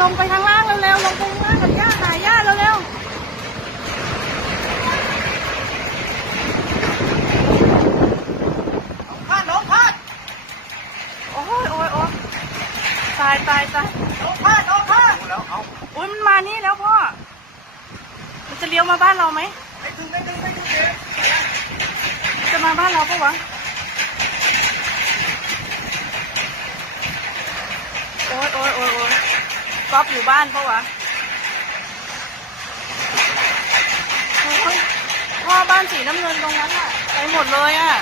ลงไปข้างล่างเร็วๆลงไปข้างล่างกับย่าหาย่าเร็วพลาดน้องพลาดๆโอ้ยโอ้ยโอ้ยตายน้องพลาดแล้วเอาอุ้ยมันมานี่แล้วพ่อมันจะเลี้ยวมาบ้านเราไหมไม่ถึงเด็กจะมาบ้านเราปะวะโอ้ยก๊อฟอยู่บ้านปะวะโอ้ยพ่อบ้านสีน้ำเงินตรงนั้นอะไปหมดเลยอะ